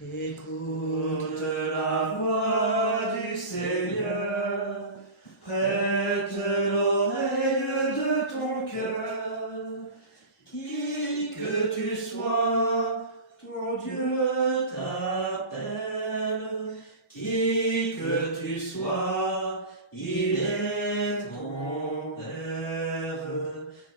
Écoute la voix du Seigneur, prête l'oreille de ton cœur. Qui que tu sois, ton Dieu t'appelle. Qui que tu sois, il est ton Père.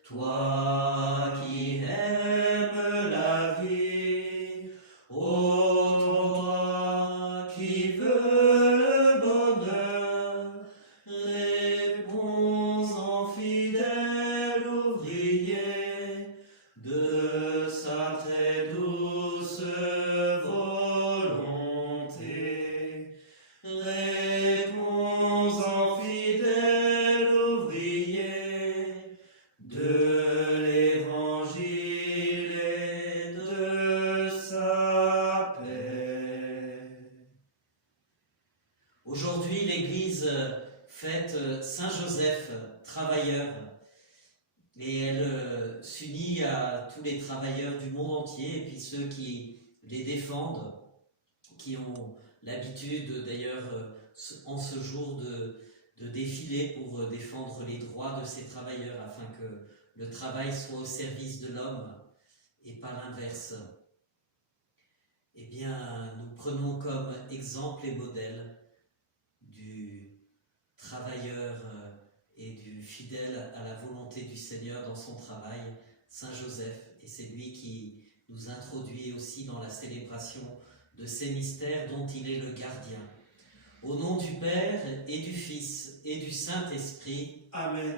Toi qui aimes la vie, ô toi qui veux le bonheur, réponds en fidèle ouvrier de sa très douce volonté. Réponds en fidèle ouvrier de l'Évangile et de sa paix. Aujourd'hui, l'Église fête Saint Joseph, travailleur, et elle s'unit à tous les travailleurs du monde entier, et puis ceux qui les défendent, qui ont l'habitude d'ailleurs en ce jour de défiler pour défendre les droits de ces travailleurs, afin que le travail soit au service de l'homme et pas l'inverse. Eh bien, nous prenons comme exemple et modèle du travailleur et du fidèle à la volonté du Seigneur dans son travail, Saint Joseph, et c'est lui qui nous introduit aussi dans la célébration de ces mystères dont il est le gardien. Au nom du Père et du Fils et du Saint-Esprit. Amen.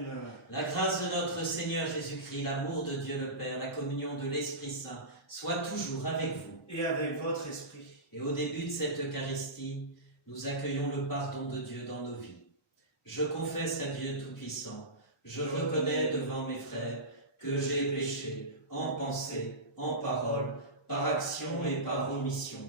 La grâce de notre Seigneur Jésus-Christ, l'amour de Dieu le Père, la communion de l'Esprit Saint soit toujours avec vous. Et avec votre esprit. Et au début de cette Eucharistie, nous accueillons le pardon de Dieu dans nos vies. Je confesse à Dieu Tout-Puissant, je reconnais devant mes frères que j'ai péché en pensée, en parole, par action et par omission.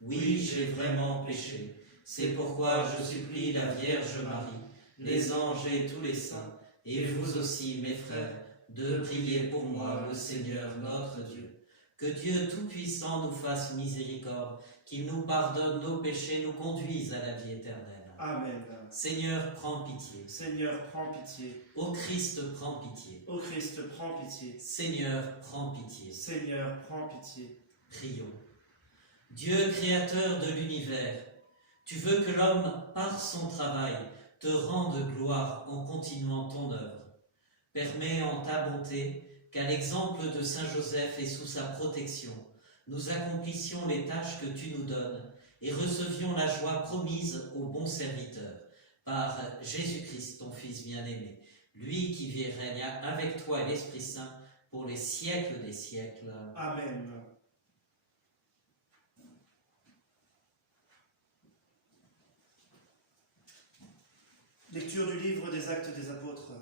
Oui, j'ai vraiment péché. C'est pourquoi je supplie la Vierge Marie, les anges et tous les saints, et vous aussi, mes frères, de prier pour moi, le Seigneur notre Dieu. Que Dieu Tout-Puissant nous fasse miséricorde, qu'il nous pardonne nos péchés, nous conduise à la vie éternelle. Amen. Seigneur, prends pitié. Seigneur, prends pitié. Ô Christ, prends pitié. Ô Christ, prends pitié. Seigneur, prends pitié. Seigneur, prends pitié. Prions. Dieu créateur de l'univers, tu veux que l'homme, par son travail, te rende gloire en continuant ton œuvre. Permets en ta bonté qu'à l'exemple de Saint Joseph et sous sa protection, nous accomplissions les tâches que tu nous donnes et recevions la joie promise aux bons serviteurs, par Jésus-Christ, ton Fils bien-aimé, lui qui vit et règne avec toi et l'Esprit Saint pour les siècles des siècles. Amen. Lecture du livre des Actes des Apôtres.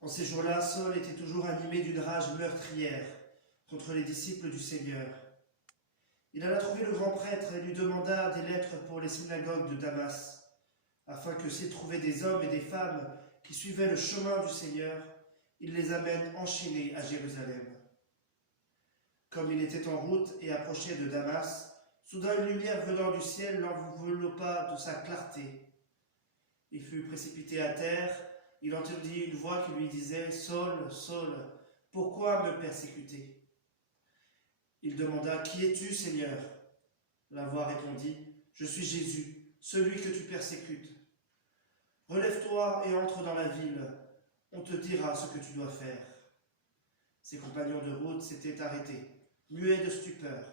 En ces jours-là, Saul était toujours animé d'une rage meurtrière contre les disciples du Seigneur. Il alla trouver le grand prêtre et lui demanda des lettres pour les synagogues de Damas, afin que s'il trouvait des hommes et des femmes qui suivaient le chemin du Seigneur, il les amène enchaînés à Jérusalem. Comme il était en route et approchait de Damas, soudain une lumière venant du ciel l'enveloppa de sa clarté. Il fut précipité à terre, il entendit une voix qui lui disait « Saul, Saul, pourquoi me persécuter ?» Il demanda « Qui es-tu, Seigneur ?» La voix répondit « Je suis Jésus, celui que tu persécutes. Relève-toi et entre dans la ville, on te dira ce que tu dois faire. » Ses compagnons de route s'étaient arrêtés, muets de stupeur.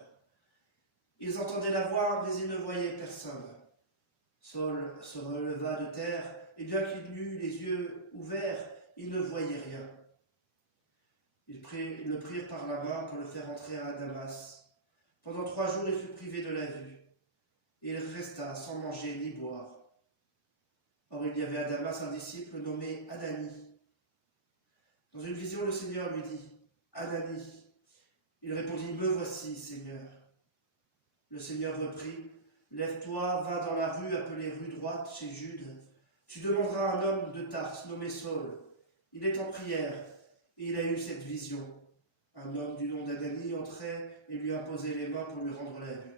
Ils entendaient la voix, mais ils ne voyaient personne. Saul se releva de terre, et bien qu'il eût les yeux ouverts, il ne voyait rien. Ils le prirent par la main pour le faire entrer à Damas. Pendant 3 jours, il fut privé de la vue, et il resta sans manger ni boire. Or, il y avait à Damas un disciple nommé Ananie. Dans une vision, le Seigneur lui dit « Ananie !» Il répondit « Me voici, Seigneur. » Le Seigneur reprit « Lève-toi, va dans la rue appelée rue droite chez Jude. Tu demanderas un homme de Tarse nommé Saul. Il est en prière, et il a eu cette vision. Un homme du nom d'Ananie entrait et lui imposait les mains pour lui rendre la vue.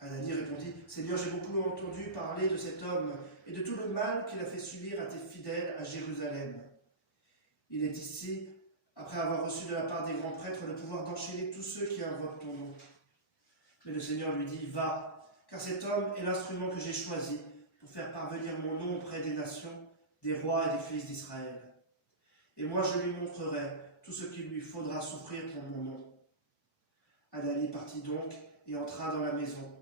Ananie répondit, « Seigneur, j'ai beaucoup entendu parler de cet homme et de tout le mal qu'il a fait subir à tes fidèles à Jérusalem. Il est ici, après avoir reçu de la part des grands prêtres le pouvoir d'enchaîner tous ceux qui invoquent ton nom. » Mais le Seigneur lui dit, « Va, car cet homme est l'instrument que j'ai choisi pour faire parvenir mon nom auprès des nations, des rois et des fils d'Israël. Et moi je lui montrerai tout ce qu'il lui faudra souffrir pour mon nom. » Ananie partit donc et entra dans la maison.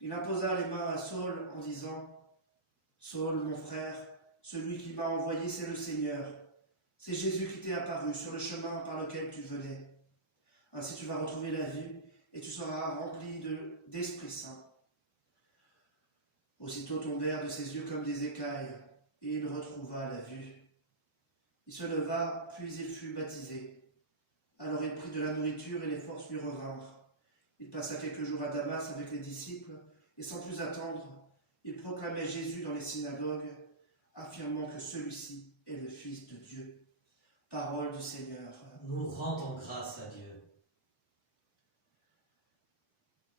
Il imposa les mains à Saul en disant, « Saul, mon frère, celui qui m'a envoyé, c'est le Seigneur. C'est Jésus qui t'est apparu sur le chemin par lequel tu venais. Ainsi tu vas retrouver la vue et tu seras rempli d'Esprit Saint. » Aussitôt tombèrent de ses yeux comme des écailles, et il retrouva la vue. Il se leva, puis il fut baptisé. Alors il prit de la nourriture et les forces lui revinrent. Il passa quelques jours à Damas avec les disciples, et sans plus attendre, il proclamait Jésus dans les synagogues, affirmant que celui-ci est le Fils de Dieu. Parole du Seigneur. Nous rendons grâce à Dieu.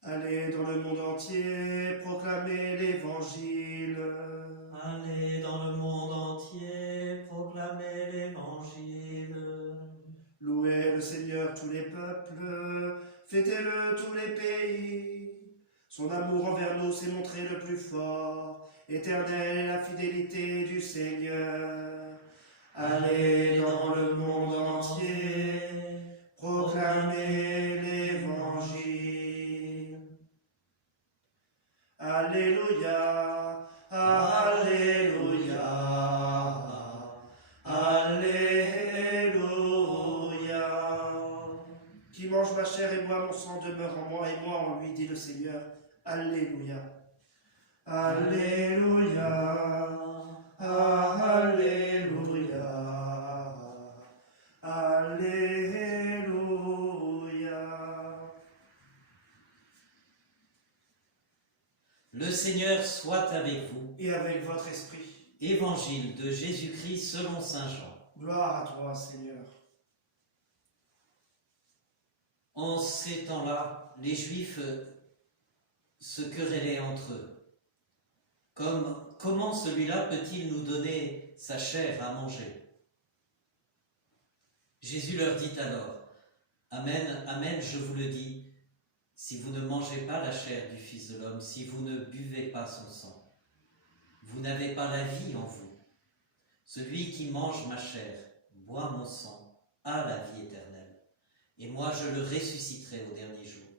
Allez dans le monde entier, proclamez l'Évangile. Allez dans le monde entier, proclamez l'Évangile. Louez le Seigneur tous les peuples, fêtez-le tous les pays. Son amour envers nous s'est montré le plus fort, éternelle est la fidélité du Seigneur. Allez dans le monde entier, proclamez l'Évangile. Alléluia, Alléluia, Alléluia. Qui mange ma chair et boit mon sang demeure en moi et moi en lui, dit le Seigneur. Alléluia, Alléluia, Alléluia, Alléluia. Le Seigneur soit avec vous. Et avec votre esprit. Évangile de Jésus-Christ selon saint Jean. Gloire à toi, Seigneur. En ces temps-là, les Juifs se querellaient entre eux. Comment celui-là peut-il nous donner sa chair à manger? Jésus leur dit alors, Amen, Amen, je vous le dis, si vous ne mangez pas la chair du Fils de l'homme, si vous ne buvez pas son sang, vous n'avez pas la vie en vous. Celui qui mange ma chair, boit mon sang, a la vie éternelle, et moi je le ressusciterai au dernier jour.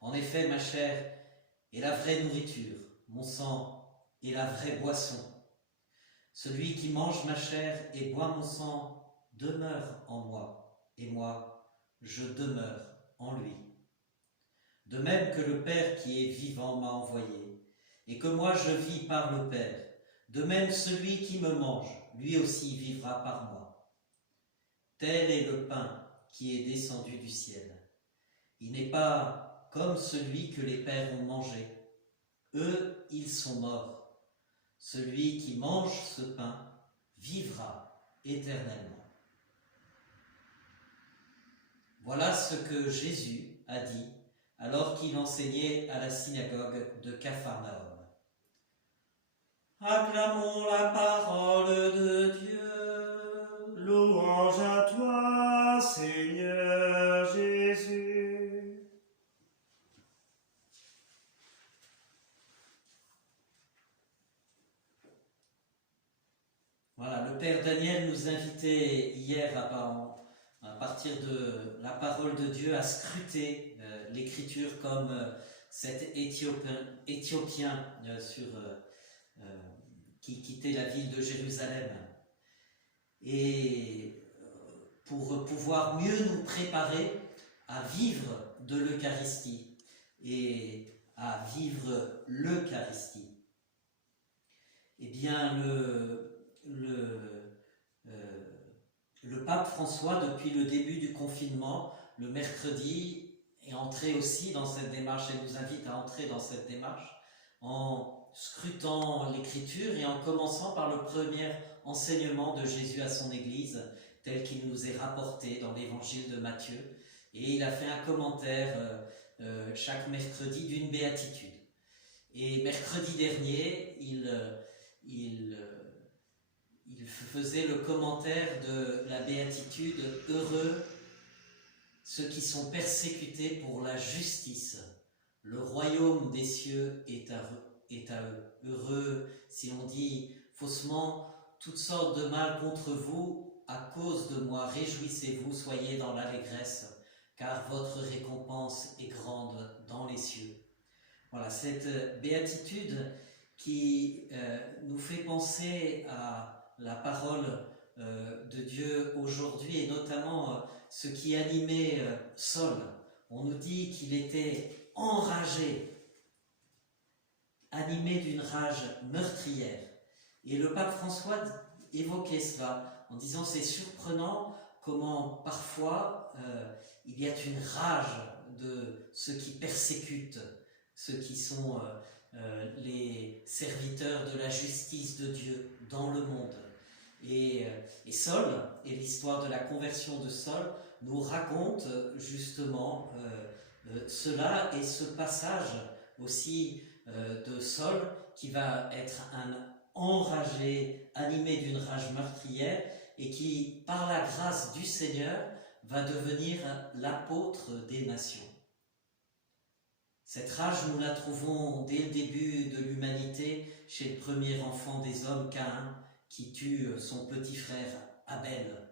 En effet, ma chair est la vraie nourriture, mon sang est la vraie boisson. Celui qui mange ma chair et boit mon sang demeure en moi, et moi, je demeure en lui. De même que le Père qui est vivant m'a envoyé, et que moi je vis par le Père, de même celui qui me mange, lui aussi vivra par moi. Tel est le pain qui est descendu du ciel. Il n'est pas comme celui que les pères ont mangé. Eux, ils sont morts. Celui qui mange ce pain vivra éternellement. Voilà ce que Jésus a dit alors qu'il enseignait à la synagogue de Capharnaüm. Acclamons la parole de Dieu. Louange à toi, Seigneur Jésus. Voilà, le Père Daniel nous invitait hier à partir de la parole de Dieu à scruter l'Écriture comme cet Éthiopien qui quittait la ville de Jérusalem. Et pour pouvoir mieux nous préparer à vivre de l'Eucharistie et à vivre l'Eucharistie. Eh bien, le pape François, depuis le début du confinement, le mercredi, est entré aussi dans cette démarche et nous invite à entrer dans cette démarche en scrutant l'Écriture et en commençant par le premier enseignement de Jésus à son Église, tel qu'il nous est rapporté dans l'Évangile de Matthieu. Et il a fait un commentaire chaque mercredi d'une béatitude. Et mercredi dernier, il faisait le commentaire de la béatitude « Heureux ceux qui sont persécutés pour la justice. Le royaume des cieux est à eux. » Heureux, si on dit faussement toutes sortes de mal contre vous, à cause de moi, réjouissez-vous, soyez dans l'allégresse, car votre récompense est grande dans les cieux. Voilà, cette béatitude qui nous fait penser à la parole de Dieu aujourd'hui, et notamment ce qui animait Saul. On nous dit qu'il était enragé, animé d'une rage meurtrière. Et le pape François évoquait cela en disant c'est surprenant comment parfois il y a une rage de ceux qui persécutent, ceux qui sont les serviteurs de la justice de Dieu dans le monde. Et Saul, et l'histoire de la conversion de Saul, nous raconte justement cela, et ce passage aussi de Saul qui va être un enragé, animé d'une rage meurtrière, et qui, par la grâce du Seigneur, va devenir l'apôtre des nations. Cette rage, nous la trouvons dès le début de l'humanité, chez le premier enfant des hommes, Caïn, qui tue son petit frère Abel.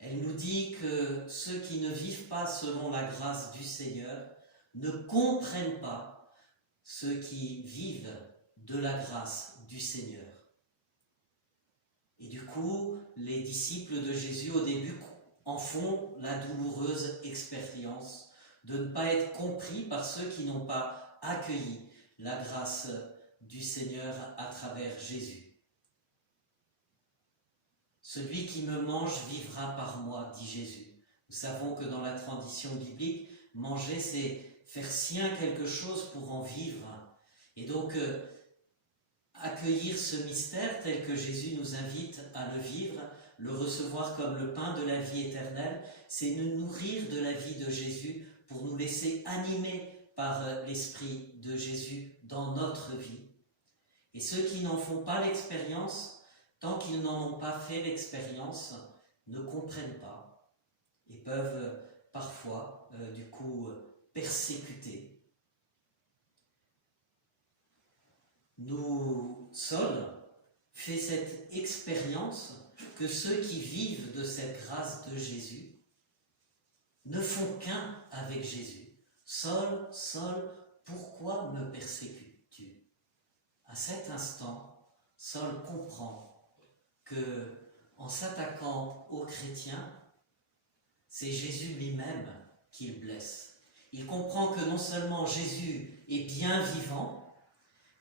Elle nous dit que ceux qui ne vivent pas selon la grâce du Seigneur ne comprennent pas ceux qui vivent de la grâce du Seigneur. Et du coup, les disciples de Jésus, au début, en font la douloureuse expérience de ne pas être compris par ceux qui n'ont pas accueilli la grâce du Seigneur à travers Jésus. Celui qui me mange vivra par moi, dit Jésus. Nous savons que dans la tradition biblique, manger, c'est faire sien quelque chose pour en vivre. Et donc, accueillir ce mystère tel que Jésus nous invite à le vivre, le recevoir comme le pain de la vie éternelle, c'est nous nourrir de la vie de Jésus pour nous laisser animer par l'Esprit de Jésus dans notre vie. Et ceux qui n'en font pas l'expérience, tant qu'ils n'en ont pas fait l'expérience, ne comprennent pas et peuvent parfois, du coup, persécuter. Saul fait cette expérience que ceux qui vivent de cette grâce de Jésus ne font qu'un avec Jésus. Saul, Saul, pourquoi me persécutes-tu? À cet instant, Saul comprend que, en s'attaquant aux chrétiens, c'est Jésus lui-même qu'il blesse. Il comprend que non seulement Jésus est bien vivant,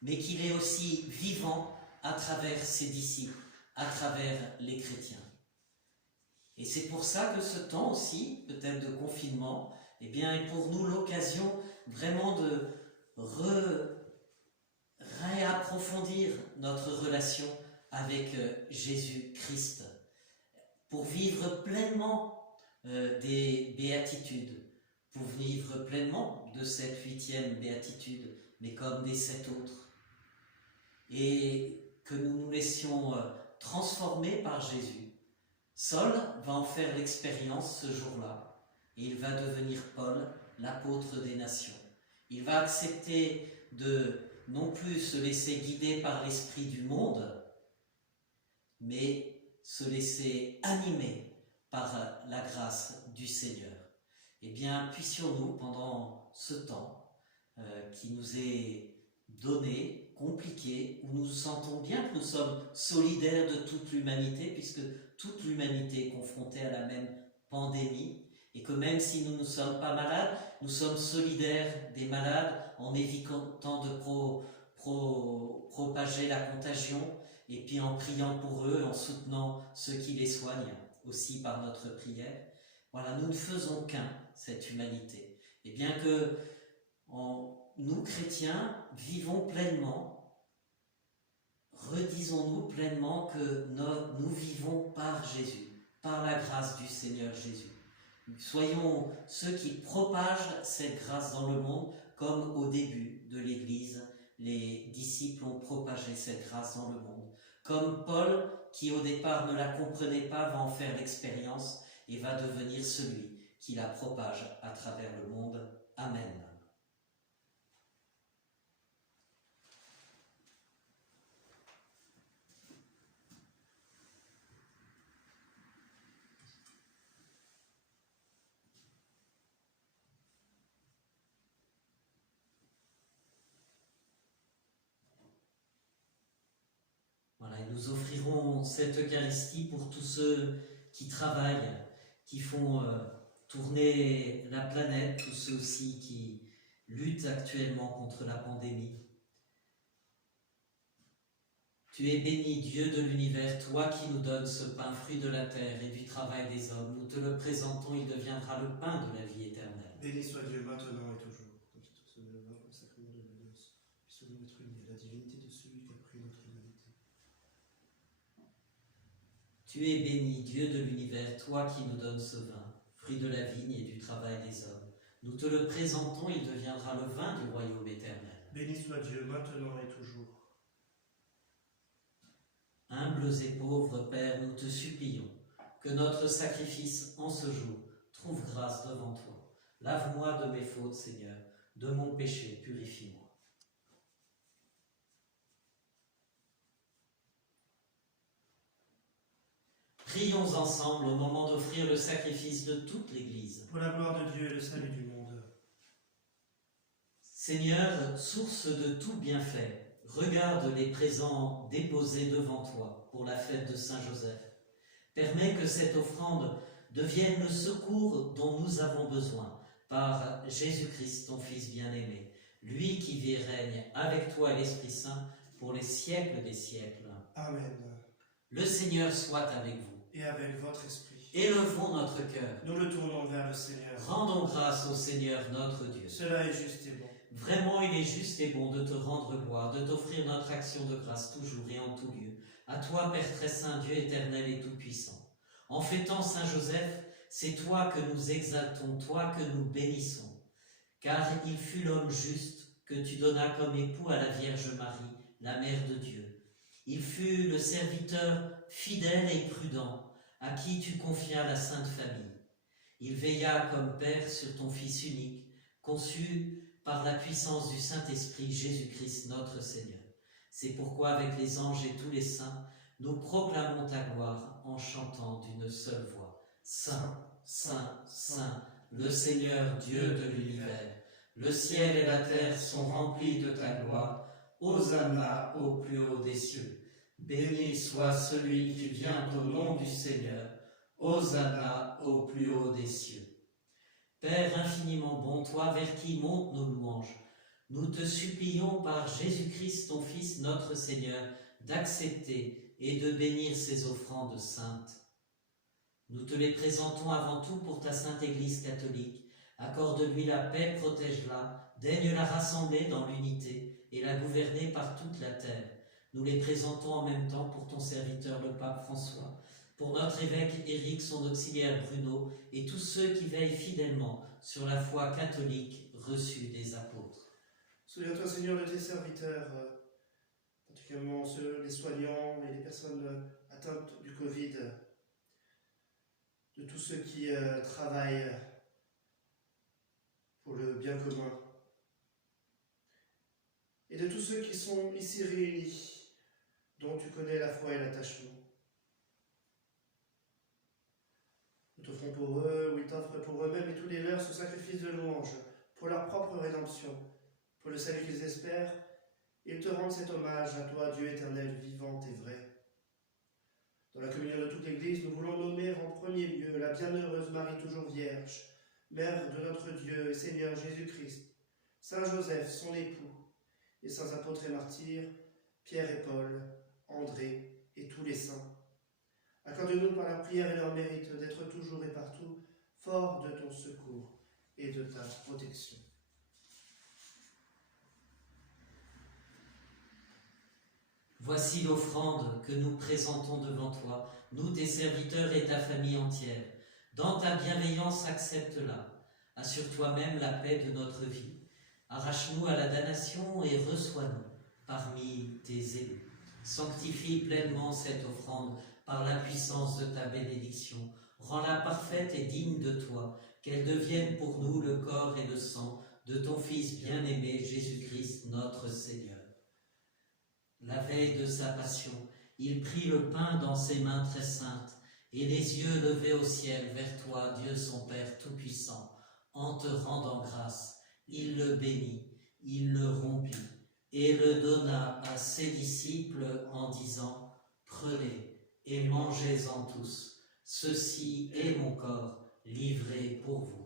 mais qu'il est aussi vivant à travers ses disciples, à travers les chrétiens. Et c'est pour ça que ce temps aussi, peut-être de confinement, eh bien, est pour nous l'occasion vraiment de réapprofondir notre relation avec Jésus-Christ, pour vivre pleinement des béatitudes, pour vivre pleinement de cette 8e béatitude, mais comme des 7 autres. Et que nous nous laissions transformer par Jésus. Saul va en faire l'expérience ce jour-là, et il va devenir Paul, l'apôtre des nations. Il va accepter de non plus se laisser guider par l'esprit du monde, mais se laisser animer par la grâce du Seigneur. Eh bien, puissions-nous, pendant ce temps qui nous est donné, compliqué, où nous nous sentons bien que nous sommes solidaires de toute l'humanité, puisque toute l'humanité est confrontée à la même pandémie, et que même si nous ne sommes pas malades, nous sommes solidaires des malades en évitant de propager la contagion, et puis en priant pour eux, en soutenant ceux qui les soignent aussi par notre prière. Voilà, nous ne faisons qu'un, cette humanité. Et bien que nous, chrétiens, vivons pleinement, redisons-nous pleinement que nous vivons par Jésus, par la grâce du Seigneur Jésus. Soyons ceux qui propagent cette grâce dans le monde comme au début de l'Église, les disciples ont propagé cette grâce dans le monde. Comme Paul, qui au départ ne la comprenait pas, va en faire l'expérience et va devenir celui qui la propage à travers le monde. Amen. Voilà, et nous offrirons cette Eucharistie pour tous ceux qui travaillent, qui font tourner la planète, tous ceux aussi qui luttent actuellement contre la pandémie. Tu es béni, Dieu de l'univers, toi qui nous donnes ce pain, fruit de la terre et du travail des hommes. Nous te le présentons, il deviendra le pain de la vie éternelle. Béni soit Dieu maintenant et toujours, comme tout se lèvera au sacrement de la noce, puissions-nous être unis à la divinité de celui qui a pris notre humanité. Tu es béni, Dieu de l'univers, toi qui nous donnes ce vin, fruit de la vigne et du travail des hommes. Nous te le présentons, il deviendra le vin du royaume éternel. Béni soit Dieu maintenant et toujours. Humbles et pauvres, Père, nous te supplions que notre sacrifice en ce jour trouve grâce devant toi. Lave-moi de mes fautes, Seigneur, de mon péché, purifie-moi. Prions ensemble au moment d'offrir le sacrifice de toute l'Église. Pour la gloire de Dieu et le salut du monde. Seigneur, source de tout bienfait, regarde les présents déposés devant toi pour la fête de Saint-Joseph. Permets que cette offrande devienne le secours dont nous avons besoin par Jésus-Christ, ton Fils bien-aimé, lui qui vit et règne avec toi et l'Esprit Saint pour les siècles des siècles. Amen. Le Seigneur soit avec vous. Et avec votre esprit. Élevons notre cœur. Nous le tournons vers le Seigneur. Rendons grâce au Seigneur notre Dieu. Cela est juste et bon. Vraiment, il est juste et bon de te rendre gloire, de t'offrir notre action de grâce toujours et en tout lieu. À toi, Père très saint, Dieu éternel et tout-puissant. En fêtant Saint Joseph, c'est toi que nous exaltons, toi que nous bénissons. Car il fut l'homme juste que tu donnas comme époux à la Vierge Marie, la Mère de Dieu. Il fut le serviteur fidèle et prudent, à qui tu confias la Sainte Famille. Il veilla comme Père sur ton Fils unique, conçu par la puissance du Saint-Esprit, Jésus-Christ notre Seigneur. C'est pourquoi avec les anges et tous les saints, nous proclamons ta gloire en chantant d'une seule voix. Saint, Saint, Saint, le Seigneur Dieu de l'univers. Le ciel et la terre sont remplis de ta gloire. Hosanna au plus haut des cieux. Béni soit celui qui vient au nom du Seigneur. Hosanna au plus haut des cieux. Père infiniment bon, toi vers qui montent nos louanges, nous te supplions par Jésus-Christ, ton Fils, notre Seigneur, d'accepter et de bénir ces offrandes saintes. Nous te les présentons avant tout pour ta Sainte Église catholique. Accorde-lui la paix, protège-la, daigne la rassembler dans l'unité et la gouverner par toute la terre. Nous les présentons en même temps pour ton serviteur le pape François, pour notre évêque Éric, son auxiliaire Bruno, et tous ceux qui veillent fidèlement sur la foi catholique reçue des apôtres. Souviens-toi, Seigneur, de tes serviteurs, particulièrement les soignants et les personnes atteintes du Covid, de tous ceux qui travaillent pour le bien commun, et de tous ceux qui sont ici réunis, dont tu connais la foi et l'attachement. Nous t'offrons pour eux, ou ils t'offrent pour eux-mêmes et tous les leurs ce sacrifice de louange, pour leur propre rédemption, pour le salut qu'ils espèrent, et ils te rendent cet hommage à toi, Dieu éternel, vivant et vrai. Dans la communion de toute l'Église, nous voulons nommer en premier lieu la bienheureuse Marie toujours vierge, Mère de notre Dieu et Seigneur Jésus-Christ, Saint Joseph, son époux, les saints apôtres et martyrs, Pierre et Paul, André et tous les saints. Accorde-nous par la prière et leur mérite d'être toujours et partout forts de ton secours et de ta protection. Voici l'offrande que nous présentons devant toi, nous tes serviteurs et ta famille entière. Dans ta bienveillance, accepte-la. Assure toi-même la paix de notre vie. Arrache-nous à la damnation et reçois-nous parmi tes élus. Sanctifie pleinement cette offrande par la puissance de ta bénédiction. Rends-la parfaite et digne de toi, qu'elle devienne pour nous le corps et le sang de ton Fils bien-aimé, Jésus-Christ, notre Seigneur. La veille de sa passion, il prit le pain dans ses mains très saintes, et les yeux levés au ciel vers toi, Dieu son Père Tout-Puissant, en te rendant grâce, il le bénit, il le rompit, et le donna à ses disciples en disant « Prenez et mangez-en tous, ceci est mon corps livré pour vous. »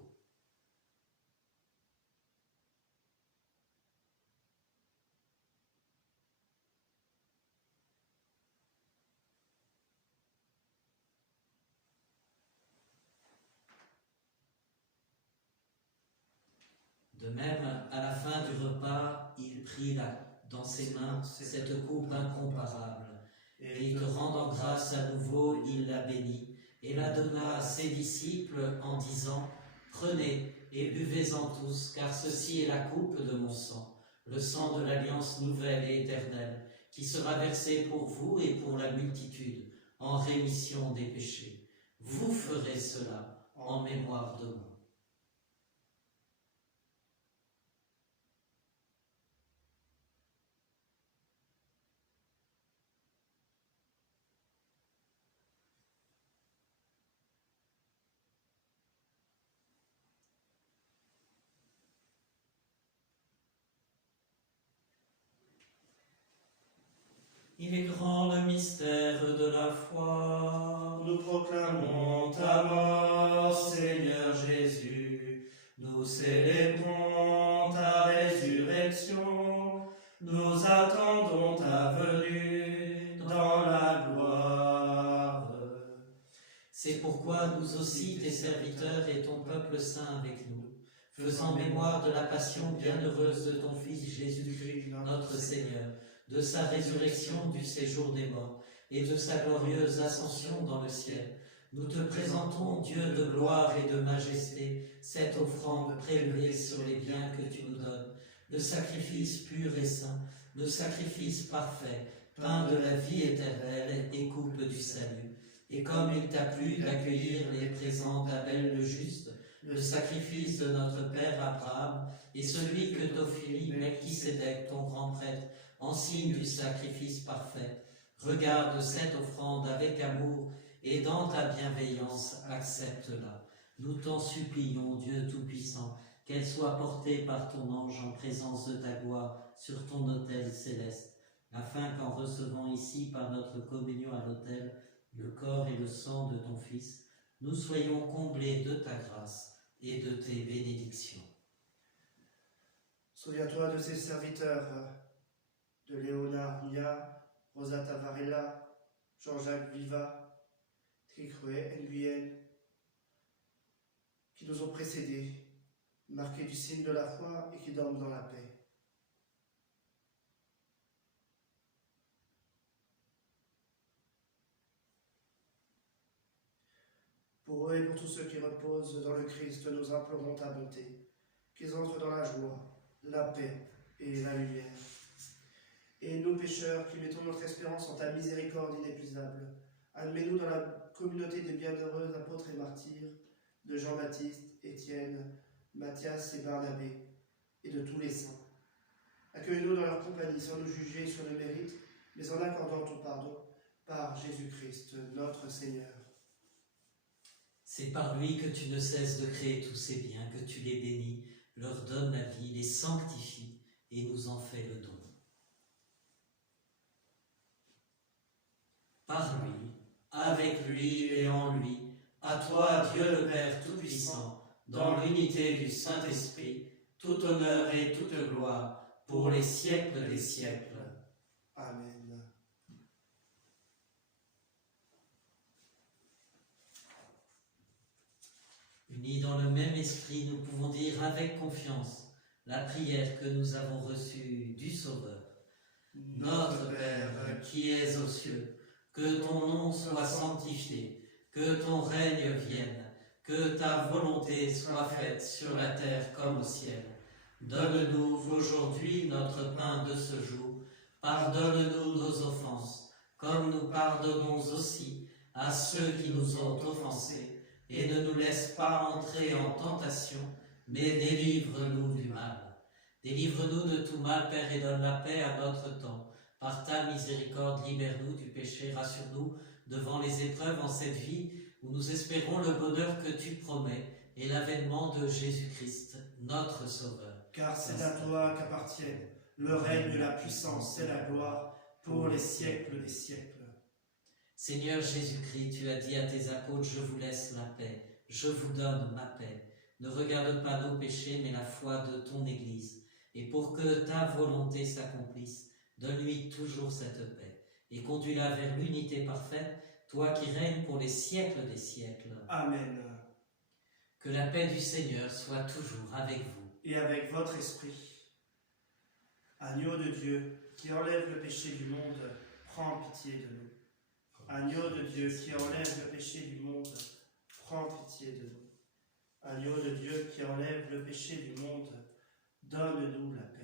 De même, à la fin du repas, il prit dans ses mains cette coupe incomparable, et te rendant grâce à nouveau, il la bénit, et la donna à ses disciples en disant « Prenez et buvez-en tous, car ceci est la coupe de mon sang, le sang de l'alliance nouvelle et éternelle, qui sera versé pour vous et pour la multitude, en rémission des péchés. Vous ferez cela en mémoire de moi. » Il est grand le mystère de la foi. Nous proclamons ta mort, Seigneur Jésus. Nous célébrons ta résurrection. Nous attendons ta venue dans la gloire. C'est pourquoi nous aussi, tes serviteurs et ton peuple saint avec nous, faisant mémoire de la passion bienheureuse de ton Fils Jésus-Christ, notre Seigneur, de sa résurrection du séjour des morts et de sa glorieuse ascension dans le ciel, nous te présentons, Dieu de gloire et de majesté, cette offrande prélevée sur les biens que tu nous donnes, le sacrifice pur et saint, le sacrifice parfait, pain de la vie éternelle et coupe du salut. Et comme il t'a plu d'accueillir les présents d'Abel le juste, le sacrifice de notre père Abraham et celui que t'offrit Melchisédek, ton grand prêtre, en signe du sacrifice parfait, regarde cette offrande avec amour et dans ta bienveillance accepte-la. Nous t'en supplions, Dieu Tout-Puissant, qu'elle soit portée par ton ange en présence de ta gloire sur ton autel céleste, afin qu'en recevant ici par notre communion à l'autel le corps et le sang de ton Fils, nous soyons comblés de ta grâce et de tes bénédictions. Souviens-toi de ces serviteurs, de Léonard Nia, Rosa Tavarella, Jean-Jacques Viva, Tricruet Nguyen, qui nous ont précédés, marqués du signe de la foi et qui dorment dans la paix. Pour eux et pour tous ceux qui reposent dans le Christ, nous implorons ta bonté, qu'ils entrent dans la joie, la paix et la lumière. Et nous, pécheurs, qui mettons notre espérance en ta miséricorde inépuisable, admets-nous dans la communauté des bienheureux apôtres et martyrs, de Jean-Baptiste, Étienne, Matthias et Barnabé, et de tous les saints. Accueille-nous dans leur compagnie, sans nous juger sur le mérite, mais en accordant ton pardon, par Jésus-Christ, notre Seigneur. C'est par lui que tu ne cesses de créer tous ces biens, que tu les bénis, leur donnes la vie, les sanctifies et nous en fais le don. Par lui, avec lui et en lui, à toi, Dieu le Père Tout-Puissant, dans l'unité du Saint-Esprit, tout honneur et toute gloire, pour les siècles des siècles. Amen. Unis dans le même esprit, nous pouvons dire avec confiance la prière que nous avons reçue du Sauveur. Notre Père, qui es aux cieux, que ton nom soit sanctifié, que ton règne vienne, que ta volonté soit faite sur la terre comme au ciel. Donne-nous aujourd'hui notre pain de ce jour. Pardonne-nous nos offenses, comme nous pardonnons aussi à ceux qui nous ont offensés. Et ne nous laisse pas entrer en tentation, mais délivre-nous du mal. Délivre-nous de tout mal, Père, et donne la paix à notre temps. Par ta miséricorde, libère-nous du péché, rassure-nous devant les épreuves en cette vie, où nous espérons le bonheur que tu promets et l'avènement de Jésus-Christ, notre Sauveur. Car c'est à toi qu'appartiennent le règne, la puissance et la gloire pour les siècles des siècles. Seigneur Jésus-Christ, tu as dit à tes apôtres, je vous laisse la paix, je vous donne ma paix. Ne regarde pas nos péchés, mais la foi de ton Église. Et pour que ta volonté s'accomplisse, donne-lui toujours cette paix. Et conduis-la vers l'unité parfaite, toi qui règnes pour les siècles des siècles. Amen. Que la paix du Seigneur soit toujours avec vous. Et avec votre esprit. Agneau de Dieu, qui enlève le péché du monde, prends pitié de nous. Agneau de Dieu, qui enlève le péché du monde, prends pitié de nous. Agneau de Dieu, qui enlève le péché du monde, donne-nous la paix.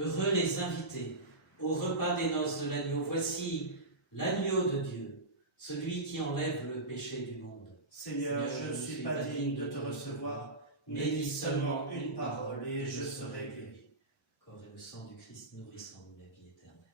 Heureux les invités au repas des noces de l'agneau. Voici l'agneau de Dieu, celui qui enlève le péché du monde. Seigneur, je ne suis pas digne de te recevoir, mais dis seulement une parole et je serai guéri. Corps et le sang du Christ nourrissant nous la vie éternelle.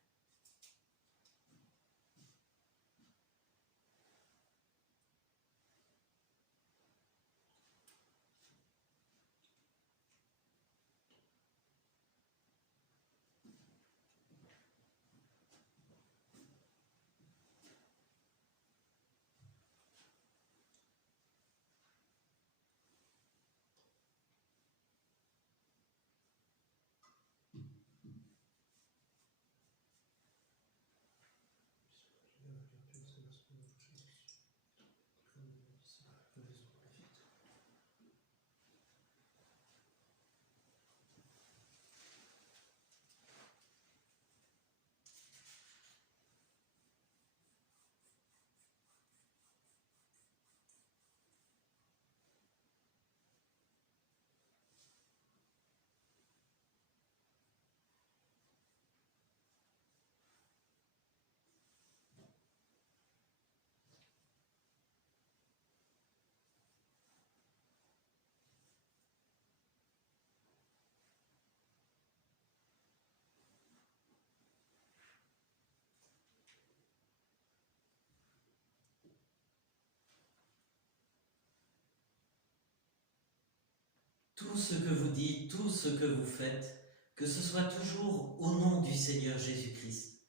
Tout ce que vous dites, tout ce que vous faites, que ce soit toujours au nom du Seigneur Jésus-Christ,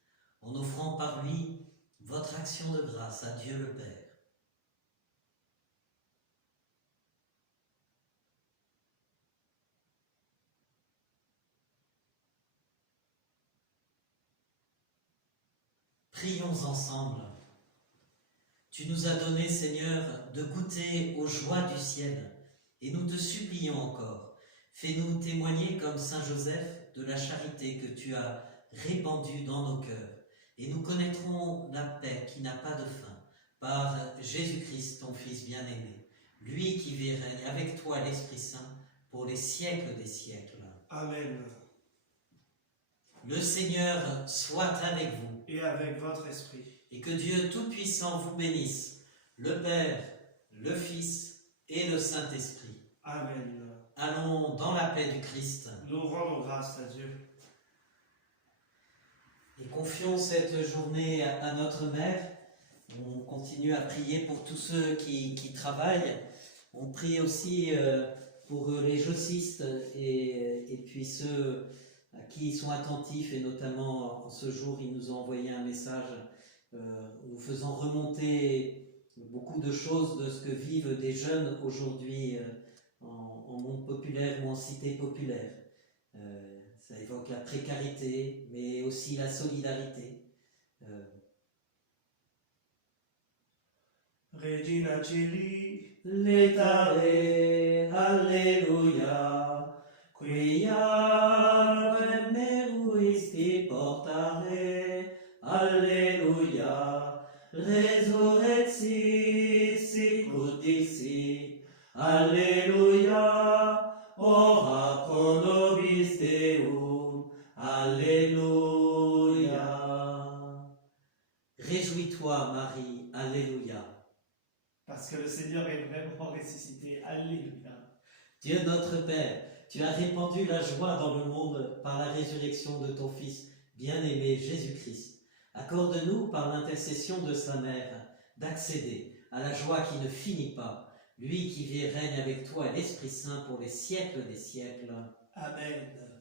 en offrant par lui votre action de grâce à Dieu le Père. Prions ensemble. Tu nous as donné, Seigneur, de goûter aux joies du ciel, et nous te supplions encore, fais-nous témoigner comme Saint Joseph de la charité que tu as répandue dans nos cœurs, et nous connaîtrons la paix qui n'a pas de fin, par Jésus-Christ, ton Fils bien-aimé, lui qui vit et règne avec toi, l'Esprit Saint, pour les siècles des siècles. Amen. Le Seigneur soit avec vous. Et avec votre esprit. Et que Dieu Tout-Puissant vous bénisse, le Père, le Fils et le Saint-Esprit. Amen. Allons dans la paix du Christ. Nous rendons grâce à Dieu. Et confions cette journée à notre Mère. On continue à prier pour tous ceux qui travaillent. On prie aussi pour les jossistes et puis ceux à qui ils sont attentifs, et notamment en ce jour, ils nous ont envoyé un message nous faisant remonter beaucoup de choses de ce que vivent des jeunes aujourd'hui en monde populaire ou en cité populaire. Ça évoque la précarité, mais aussi la solidarité. Regina Celi, Letare, Alleluia, quia meruisti portare, Alleluia, resurrexit sicut dixi, Alleluia, ora pro nobis Deum, Alléluia. Réjouis-toi, Marie, Alléluia. parce que le Seigneur est vraiment ressuscité. Alléluia. Dieu notre Père, tu as répandu la joie dans le monde par la résurrection de ton Fils bien-aimé Jésus-Christ. Accorde-nous, par l'intercession de sa mère, d'accéder à la joie qui ne finit pas, lui qui vit et règne avec toi et l'Esprit Saint pour les siècles des siècles. Amen.